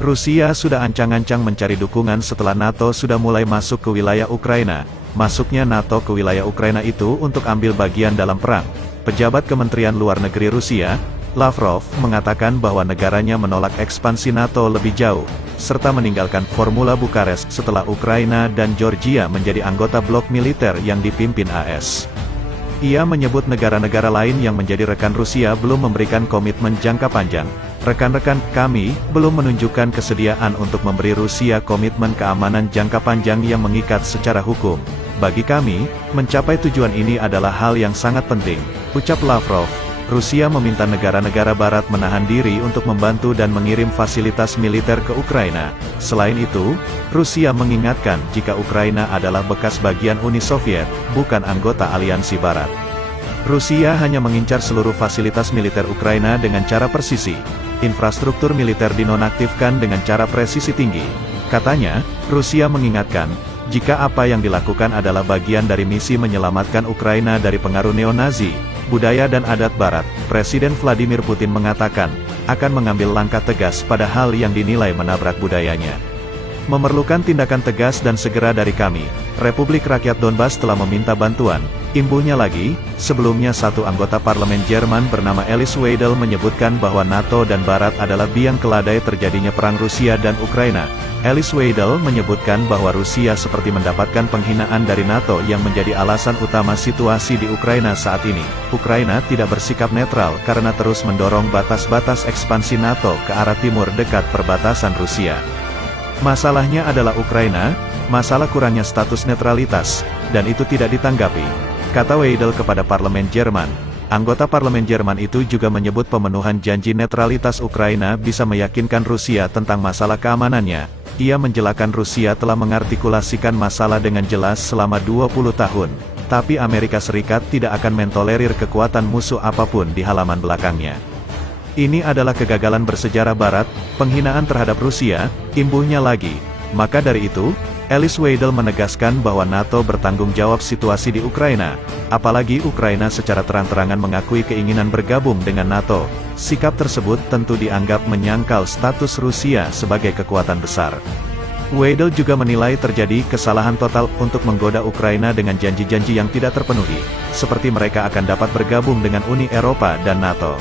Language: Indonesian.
Rusia sudah ancang-ancang mencari dukungan setelah NATO sudah mulai masuk ke wilayah Ukraina. Masuknya NATO ke wilayah Ukraina itu untuk ambil bagian dalam perang. Pejabat Kementerian Luar Negeri Rusia, Lavrov, mengatakan bahwa negaranya menolak ekspansi NATO lebih jauh, serta meninggalkan formula Bukares setelah Ukraina dan Georgia menjadi anggota blok militer yang dipimpin AS. Ia menyebut negara-negara lain yang menjadi rekan Rusia belum memberikan komitmen jangka panjang. Rekan-rekan kami belum menunjukkan kesediaan untuk memberi Rusia komitmen keamanan jangka panjang yang mengikat secara hukum. Bagi kami, mencapai tujuan ini adalah hal yang sangat penting, ucap Lavrov. Rusia meminta negara-negara barat menahan diri untuk membantu dan mengirim fasilitas militer ke Ukraina. Selain itu, Rusia mengingatkan jika Ukraina adalah bekas bagian Uni Soviet, bukan anggota aliansi barat. Rusia hanya mengincar seluruh fasilitas militer Ukraina dengan cara persisi. Infrastruktur militer dinonaktifkan dengan cara presisi tinggi. Katanya, Rusia mengingatkan, jika apa yang dilakukan adalah bagian dari misi menyelamatkan Ukraina dari pengaruh neo-Nazi, budaya dan adat Barat, Presiden Vladimir Putin mengatakan, akan mengambil langkah tegas pada hal yang dinilai menabrak budayanya. Memerlukan tindakan tegas dan segera dari kami. Republik Rakyat Donbas telah meminta bantuan. Imbuhnya lagi, sebelumnya satu anggota parlemen Jerman bernama Alice Weidel menyebutkan bahwa NATO dan Barat adalah biang keladai terjadinya perang Rusia dan Ukraina. Alice Weidel menyebutkan bahwa Rusia seperti mendapatkan penghinaan dari NATO yang menjadi alasan utama situasi di Ukraina saat ini. Ukraina tidak bersikap netral karena terus mendorong batas-batas ekspansi NATO ke arah timur dekat perbatasan Rusia. Masalahnya adalah Ukraina, masalah kurangnya status netralitas, dan itu tidak ditanggapi, kata Weidel kepada parlemen Jerman. Anggota parlemen Jerman itu juga menyebut pemenuhan janji netralitas Ukraina bisa meyakinkan Rusia tentang masalah keamanannya. Ia menjelaskan Rusia telah mengartikulasikan masalah dengan jelas selama 20 tahun, tapi Amerika Serikat tidak akan mentolerir kekuatan musuh apapun di halaman belakangnya. Ini adalah kegagalan bersejarah Barat, penghinaan terhadap Rusia, imbuhnya lagi. Maka dari itu, Alice Weidel menegaskan bahwa NATO bertanggung jawab situasi di Ukraina, apalagi Ukraina secara terang-terangan mengakui keinginan bergabung dengan NATO. Sikap tersebut tentu dianggap menyangkal status Rusia sebagai kekuatan besar. Weidel juga menilai terjadi kesalahan total untuk menggoda Ukraina dengan janji-janji yang tidak terpenuhi, seperti mereka akan dapat bergabung dengan Uni Eropa dan NATO.